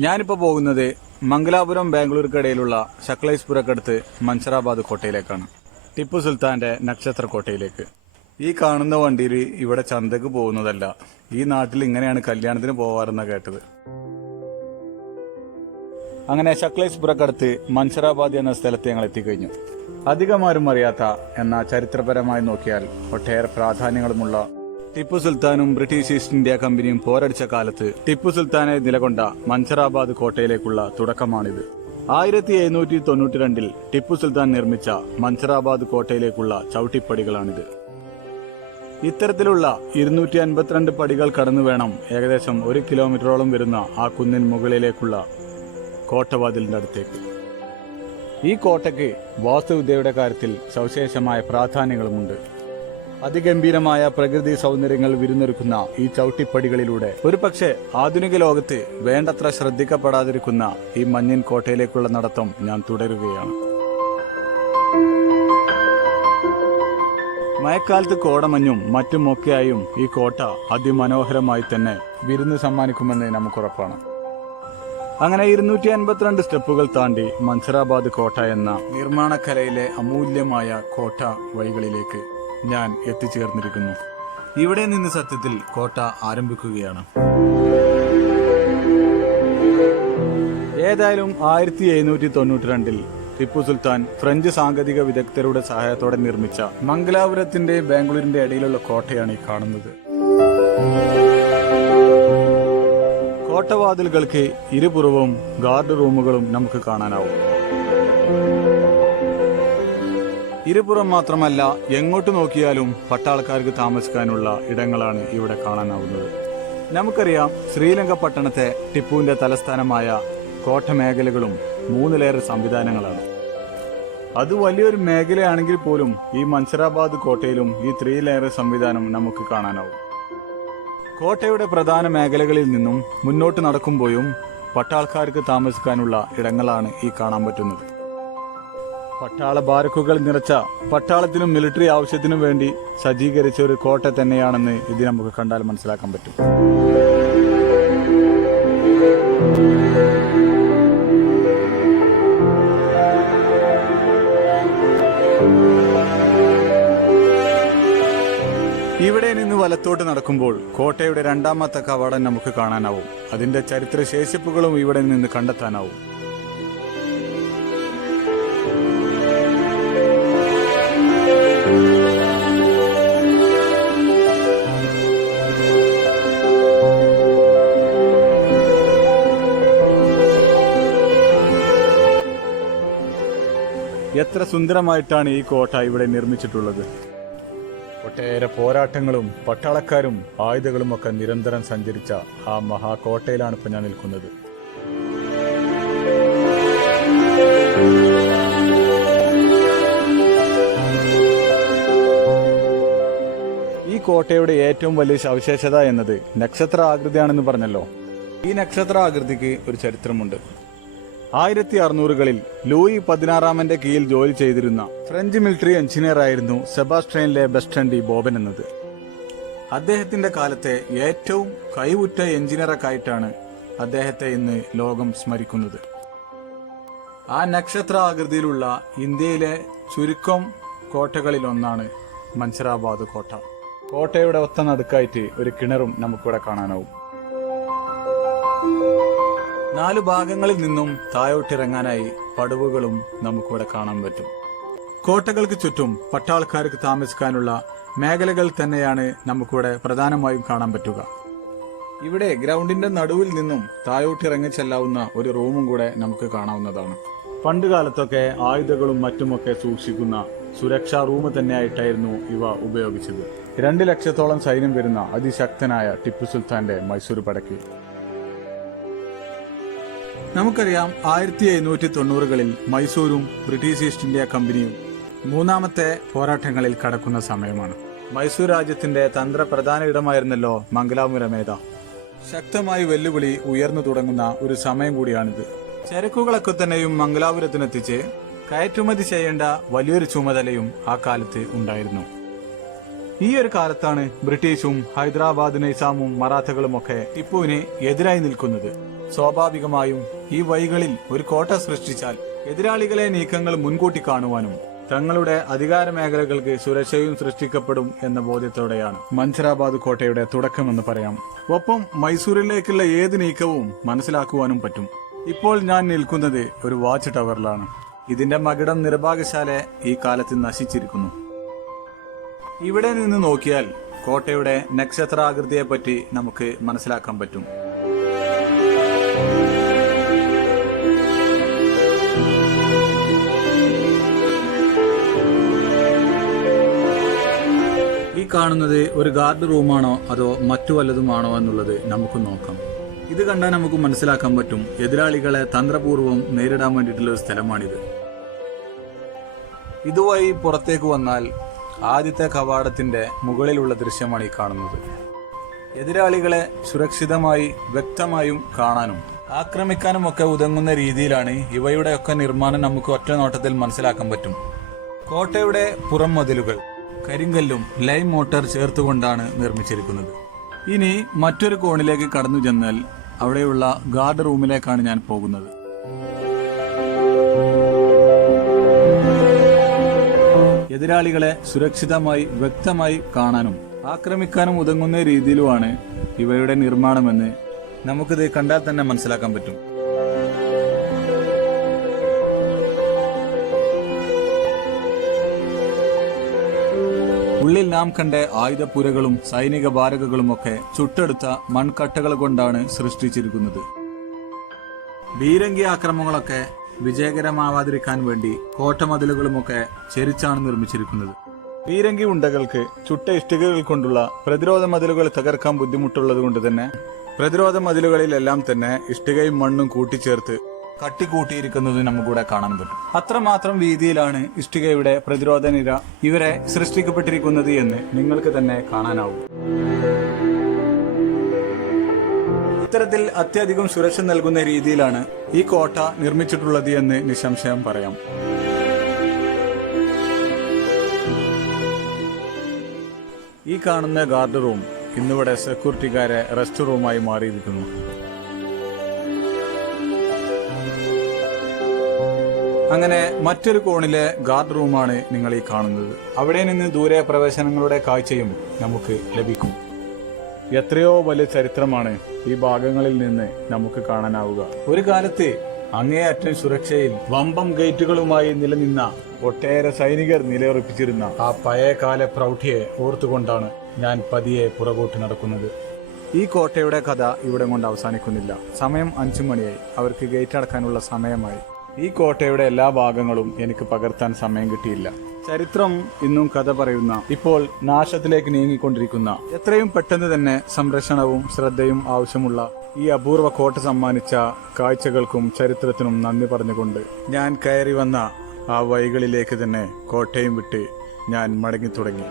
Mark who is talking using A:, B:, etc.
A: ഞാനിപ്പോൾ പോകുന്നത് മംഗലാപുരം ബാംഗ്ലൂർക്കിടയിലുള്ള ശക്ലൈസ്പുരക്കടുത്ത് മൻസറാബാദ് കോട്ടയിലേക്കാണ്. ടിപ്പു സുൽത്താന്റെ നക്ഷത്ര കോട്ടയിലേക്ക്. ഈ കാണുന്ന വണ്ടിയിൽ ഇവിടെ ചന്തക്ക് പോകുന്നതല്ല. ഈ നാട്ടിൽ ഇങ്ങനെയാണ് കല്യാണത്തിന് പോവാറെന്ന കേട്ടത്. അങ്ങനെ ശക്ലൈസ്പുരക്കടുത്ത് മൻസറാബാദ് എന്ന സ്ഥലത്ത് ഞങ്ങൾ എത്തിക്കഴിഞ്ഞു. അധികമാരും അറിയാത്ത എന്ന ചരിത്രപരമായി നോക്കിയാൽ ഒട്ടേറെ പ്രാധാന്യങ്ങളുമുള്ള ടിപ്പു സുൽത്താനും ബ്രിട്ടീഷ് ഈസ്റ്റ് ഇന്ത്യ കമ്പനിയും പോരടിച്ച കാലത്ത് ടിപ്പു സുൽത്താനെ നിലകൊണ്ട മൻസറാബാദ് കോട്ടയിലേക്കുള്ള തുടക്കമാണിത്. ആയിരത്തി എഴുന്നൂറ്റി തൊണ്ണൂറ്റി രണ്ടിൽ ടിപ്പു സുൽത്താൻ നിർമ്മിച്ച മൻസറാബാദ് കോട്ടയിലേക്കുള്ള ചവിട്ടിപ്പടികളാണിത്. ഇത്തരത്തിലുള്ള ഇരുന്നൂറ്റി അൻപത്തിരണ്ട് പടികൾ കടന്നു വേണം ഏകദേശം ഒരു കിലോമീറ്ററോളം വരുന്ന ആ കുന്നിൻ മുകളിലേക്കുള്ള കോട്ടവാതിലിന്റെ അടുത്തേക്ക്. ഈ കോട്ടയ്ക്ക് വാസ്തുവിദ്യയുടെ കാര്യത്തിൽ സവിശേഷമായ പ്രാധാന്യങ്ങളുമുണ്ട്. അതിഗംഭീരമായ പ്രകൃതി സൗന്ദര്യങ്ങൾ വിരുന്നൊരുക്കുന്ന ഈ ചവിട്ടിപ്പടികളിലൂടെ ഒരുപക്ഷെ ആധുനിക ലോകത്ത് വേണ്ടത്ര ശ്രദ്ധിക്കപ്പെടാതിരിക്കുന്ന ഈ മഞ്ഞിൻ കോട്ടയിലേക്കുള്ള നടത്തം ഞാൻ തുടരുകയാണ്. മഴക്കാലത്ത് കോടമഞ്ഞും മറ്റുമൊക്കെയായും ഈ കോട്ട അതിമനോഹരമായി തന്നെ വിരുന്ന് സമ്മാനിക്കുമെന്ന് നമുക്കുറപ്പാണ്. അങ്ങനെ ഇരുന്നൂറ്റി അൻപത്തിരണ്ട് സ്റ്റെപ്പുകൾ താണ്ടി മൻസറാബാദ് കോട്ട എന്ന നിർമ്മാണ കലയിലെ അമൂല്യമായ കോട്ട വഴികളിലേക്ക് ഞാൻ എത്തിച്ചേർന്നിരിക്കുന്നു. ഇവിടെ നിന്ന് സത്യത്തിൽ കോട്ട ആരംഭിക്കുകയാണ്. ഏതായാലും ആയിരത്തി എഴുന്നൂറ്റി തൊണ്ണൂറ്റി രണ്ടിൽ ടിപ്പു സുൽത്താൻ ഫ്രഞ്ച് സാങ്കേതിക വിദഗ്ധരുടെ സഹായത്തോടെ നിർമ്മിച്ച മംഗലാപുരത്തിന്റെ ബാംഗ്ലൂരിന്റെ ഇടയിലുള്ള കോട്ടയാണ് ഈ കാണുന്നത്. കോട്ടവാതിലുകൾക്ക് ഇരുപുറവും ഗാർഡ് റൂമുകളും നമുക്ക് കാണാനാവും. ഇരുപുറം മാത്രമല്ല എങ്ങോട്ട് നോക്കിയാലും പട്ടാളക്കാർക്ക് താമസിക്കാനുള്ള ഇടങ്ങളാണ് ഇവിടെ കാണാനാവുന്നത്. നമുക്കറിയാം ശ്രീലങ്ക പട്ടണത്തെ ടിപ്പുവിന്റെ തലസ്ഥാനമായ കോട്ട മേഖലകളും മൂന്നിലേറെ സംവിധാനങ്ങളാണ്. അത് വലിയൊരു മേഖലയാണെങ്കിൽ പോലും ഈ മൻസറാബാദ് കോട്ടയിലും ഈ ത്രീ ലെയർ സംവിധാനം നമുക്ക് കാണാനാവും. കോട്ടയുടെ പ്രധാന മേഖലകളിൽ നിന്നും മുന്നോട്ട് നടക്കുമ്പോഴും പട്ടാൾക്കാർക്ക് താമസിക്കാനുള്ള ഇടങ്ങളാണ് ഈ കാണാൻ പറ്റുന്നത്. പട്ടാള ബാരക്കുകൾ നിറച്ച പട്ടാളത്തിനും മിലിറ്ററി ആവശ്യത്തിനും വേണ്ടി സജ്ജീകരിച്ച ഒരു കോട്ട തന്നെയാണെന്ന് ഇത് നമുക്ക് കണ്ടാൽ മനസ്സിലാക്കാൻ പറ്റും. ഇവിടെ നിന്ന് വലത്തോട്ട് നടക്കുമ്പോൾ കോട്ടയുടെ രണ്ടാമത്തെ കവാടം നമുക്ക് കാണാനാവും. അതിന്റെ ചരിത്ര ശേഷിപ്പുകളും ഇവിടെ നിന്ന് കണ്ടെത്താനാവും. എത്ര സുന്ദരമായിട്ടാണ് ഈ കോട്ട ഇവിടെ നിർമ്മിച്ചിട്ടുള്ളത്? ഒട്ടേറെ പോരാട്ടങ്ങളും പട്ടാളക്കാരും ആയുധങ്ങളും ഒക്കെ നിരന്തരം സഞ്ചരിച്ച ആ മഹാകോട്ടയിലാണ് ഇപ്പൊ ഞാൻ നിൽക്കുന്നത്. ഈ കോട്ടയുടെ ഏറ്റവും വലിയ സവിശേഷത എന്നത് നക്ഷത്ര ആകൃതിയാണെന്ന് പറഞ്ഞല്ലോ. ഈ നക്ഷത്ര ആകൃതിക്ക് ഒരു ചരിത്രമുണ്ട്. ആയിരത്തി അറുന്നൂറുകളിൽ ലൂയി പതിനാറാമന്റെ കീഴിൽ ജോലി ചെയ്തിരുന്ന ഫ്രഞ്ച് മിലിറ്ററി എഞ്ചിനീയർ ആയിരുന്നു സെബാസ്ട്രെയിനിലെ ബെസ്റ്റ് ഫ്രണ്ട് ബോബൻ എന്നത്. അദ്ദേഹത്തിന്റെ കാലത്തെ ഏറ്റവും കൈവുറ്റ എഞ്ചിനീയറൊക്കെ ആയിട്ടാണ് അദ്ദേഹത്തെ ഇന്ന് ലോകം സ്മരിക്കുന്നത്. ആ നക്ഷത്ര ആകൃതിയിലുള്ള ഇന്ത്യയിലെ ചുരുക്കം കോട്ടകളിലൊന്നാണ് മൻസറാബാദ് കോട്ട. കോട്ടയുടെ ഒത്ത നടുക്കായിട്ട് ഒരു കിണറും നമുക്കിവിടെ കാണാനാവും. നാല് ഭാഗങ്ങളിൽ നിന്നും താഴോട്ടിറങ്ങാനായി പടവുകളും നമുക്കിവിടെ കാണാൻ പറ്റും. കോട്ടകൾക്ക് ചുറ്റും പട്ടാൾക്കാർക്ക് താമസിക്കാനുള്ള മേഖലകൾ തന്നെയാണ് നമുക്കിവിടെ പ്രധാനമായും കാണാൻ പറ്റുക. ഇവിടെ ഗ്രൗണ്ടിന്റെ നടുവിൽ നിന്നും താഴോട്ടിറങ്ങി ചെല്ലാവുന്ന ഒരു റൂമും കൂടെ നമുക്ക് കാണാവുന്നതാണ്. പണ്ട് കാലത്തൊക്കെ ആയുധങ്ങളും മറ്റുമൊക്കെ സൂക്ഷിക്കുന്ന സുരക്ഷാ റൂം തന്നെയായിട്ടായിരുന്നു ഇവ ഉപയോഗിച്ചത്. രണ്ട് ലക്ഷത്തോളം സൈന്യം വരുന്ന അതിശക്തനായ ടിപ്പു സുൽത്താന്റെ മൈസൂർ പടക്ക് നമുക്കറിയാം ആയിരത്തി എഴുന്നൂറ്റി തൊണ്ണൂറുകളിൽ മൈസൂരും ബ്രിട്ടീഷ് ഈസ്റ്റ് ഇന്ത്യ കമ്പനിയും മൂന്നാമത്തെ പോരാട്ടങ്ങളിൽ കടക്കുന്ന സമയമാണ്. മൈസൂർ രാജ്യത്തിന്റെ തന്ത്രപ്രധാന ഇടമായിരുന്നല്ലോ മംഗലാപുരമേത ശക്തമായി വെല്ലുവിളി ഉയർന്നു തുടങ്ങുന്ന ഒരു സമയം കൂടിയാണിത്. ചരക്കുകളൊക്കെ തന്നെയും മംഗലാപുരത്തിനെത്തിച്ച് കയറ്റുമതി ചെയ്യേണ്ട വലിയൊരു ചുമതലയും ആ കാലത്ത് ഉണ്ടായിരുന്നു. ഈ ഒരു കാലത്താണ് ബ്രിട്ടീഷും ഹൈദരാബാദ് നൈസാമും മറാത്തകളും ഒക്കെ ടിപ്പുവിനെ എതിരായി നിൽക്കുന്നത്. സ്വാഭാവികമായും ഈ വഴികളിൽ ഒരു കോട്ട സൃഷ്ടിച്ചാൽ എതിരാളികളെ നീക്കങ്ങൾ മുൻകൂട്ടി കാണുവാനും തങ്ങളുടെ അധികാര മേഖലകൾക്ക് സുരക്ഷയും സൃഷ്ടിക്കപ്പെടും എന്ന ബോധ്യത്തോടെയാണ് മൻസരാബാദ് കോട്ടയുടെ തുടക്കമെന്ന് പറയാം. ഒപ്പം മൈസൂരിലേക്കുള്ള ഏത് നീക്കവും മനസ്സിലാക്കുവാനും പറ്റും. ഇപ്പോൾ ഞാൻ നിൽക്കുന്നത് ഒരു വാച്ച് ടവറിലാണ്. ഇതിന്റെ മകിടം നിർഭാഗ്യശാല ഈ കാലത്ത് നശിച്ചിരിക്കുന്നു. ഇവിടെ നിന്ന് നോക്കിയാൽ കോട്ടയുടെ നക്ഷത്രാകൃതിയെ പറ്റി നമുക്ക് മനസ്സിലാക്കാൻ പറ്റും. ഈ കാണുന്നത് ഒരു ഗാർഡ് റൂമാണോ അതോ മറ്റു വല്ലതുമാണോ എന്നുള്ളത് നമുക്ക് നോക്കാം. ഇത് കണ്ടാൽ നമുക്ക് മനസ്സിലാക്കാൻ പറ്റും എതിരാളികളെ തന്ത്രപൂർവം നേരിടാൻ വേണ്ടിയിട്ടുള്ള ഒരു സ്ഥലമാണിത്. ഇതുവഴി പുറത്തേക്ക് വന്നാൽ ആദ്യത്തെ കവാടത്തിന്റെ മുകളിലുള്ള ദൃശ്യമാണ് ഈ കാണുന്നത്. എതിരാളികളെ സുരക്ഷിതമായി വ്യക്തമായും കാണാനും ആക്രമിക്കാനും ഒക്കെ ഉതങ്ങുന്ന രീതിയിലാണ് ഇവയുടെയൊക്കെ നിർമ്മാണം നമുക്ക് ഒറ്റ നോട്ടത്തിൽ മനസ്സിലാക്കാൻ പറ്റും. കോട്ടയുടെ പുറം മതിലുകൾ കരിങ്കല്ലും ലൈം മോട്ടർ ചേർത്തുകൊണ്ടാണ് നിർമ്മിച്ചിരിക്കുന്നത്. ഇനി മറ്റൊരു കോണിലേക്ക് കടന്നു ചെന്നാൽ അവിടെയുള്ള ഗാർഡ് റൂമിലേക്കാണ് ഞാൻ പോകുന്നത്. എതിരാളികളെ സുരക്ഷിതമായി വ്യക്തമായി കാണാനും ആക്രമിക്കാനും ഉതങ്ങുന്ന രീതിയിലുമാണ് ഇവയുടെ നിർമ്മാണമെന്ന് നമുക്കിത് കണ്ടാൽ തന്നെ മനസ്സിലാക്കാൻ പറ്റും. ഉള്ളിൽ നാം കണ്ട ആയുധപ്പുരകളും സൈനിക ബാരകകളും ഒക്കെ ചുട്ടെടുത്ത മൺകട്ടകൾ കൊണ്ടാണ് സൃഷ്ടിച്ചിരിക്കുന്നത്. ബീരങ്കി ആക്രമണങ്ങളൊക്കെ വിജയകരമാവാതിരിക്കാൻ വേണ്ടി കോട്ടമതിലുകളുമൊക്കെ ചെരിച്ചാണ് നിർമ്മിച്ചിരിക്കുന്നത്. പീരങ്കി ഉണ്ടകൾക്ക് ചുട്ട ഇഷ്ടികകൾ കൊണ്ടുള്ള പ്രതിരോധ മതിലുകൾ തകർക്കാൻ ബുദ്ധിമുട്ടുള്ളത് കൊണ്ട് തന്നെ പ്രതിരോധ മതിലുകളിലെല്ലാം തന്നെ ഇഷ്ടികയും മണ്ണും കൂട്ടിച്ചേർത്ത് കട്ടിക്കൂട്ടിയിരിക്കുന്നത് നമുക്കൂടെ കാണാൻ പറ്റും. അത്രമാത്രം വീതിയിലാണ് ഇഷ്ടികയുടെ പ്രതിരോധ നിര ഇവരെ സൃഷ്ടിക്കപ്പെട്ടിരിക്കുന്നത് എന്ന് നിങ്ങൾക്ക് തന്നെ കാണാനാവും. ഇത്തരത്തിൽ അത്യധികം സുരക്ഷ നൽകുന്ന രീതിയിലാണ് ഈ കോട്ട നിർമ്മിച്ചിട്ടുള്ളത് എന്ന് നിസ്സംശയം പറയാം. ഈ കാണുന്ന ഗാർഡ് റൂം ഇന്നിവിടെ സെക്യൂരിറ്റിക്കാരെ റെസ്റ്റ് റൂമായി മാറിയിരിക്കുന്നു. അങ്ങനെ മറ്റൊരു കോണിലെ ഗാർഡ് റൂമാണ് നിങ്ങൾ ഈ കാണുന്നത്. അവിടെ നിന്ന് ദൂരെ പ്രവേശനങ്ങളുടെ കാഴ്ചയും നമുക്ക് ലഭിക്കും. എത്രയോ വലിയ ചരിത്രമാണ് ഈ ഭാഗങ്ങളിൽ നിന്ന് നമുക്ക് കാണാനാവുക. ഒരു കാലത്ത് അങ്ങേയറ്റം സുരക്ഷയിൽ വമ്പം ഗേറ്റുകളുമായി നിലനിന്ന ഒട്ടേറെ സൈനികർ നിലയുറപ്പിച്ചിരുന്ന ആ പഴയകാല പ്രൗഢിയെ ഓർത്തുകൊണ്ടാണ് ഞാൻ പതിയെ പുറകോട്ട് നടക്കുന്നത്. ഈ കോട്ടയുടെ കഥ ഇവിടെ കൊണ്ട് അവസാനിക്കുന്നില്ല. സമയം അഞ്ചു മണിയായി. അവർക്ക് ഗേറ്റ് അടക്കാനുള്ള സമയമായി. ഈ കോട്ടയുടെ എല്ലാ ഭാഗങ്ങളും എനിക്ക് പകർത്താൻ സമയം കിട്ടിയില്ല. ചരിത്രം ഇന്നും കഥ പറയുന്ന ഇപ്പോൾ നാശത്തിലേക്ക് നീങ്ങിക്കൊണ്ടിരിക്കുന്ന എത്രയും പെട്ടെന്ന് തന്നെ സംരക്ഷണവും ശ്രദ്ധയും ആവശ്യമുള്ള ഈ അപൂർവ കോട്ട സമ്മാനിച്ച കാഴ്ചകൾക്കും ചരിത്രത്തിനും നന്ദി പറഞ്ഞുകൊണ്ട് ഞാൻ കയറി വന്ന ആ വഴികളിലേക്ക് തന്നെ കോട്ടയും വിട്ട് ഞാൻ മടങ്ങി തുടങ്ങി.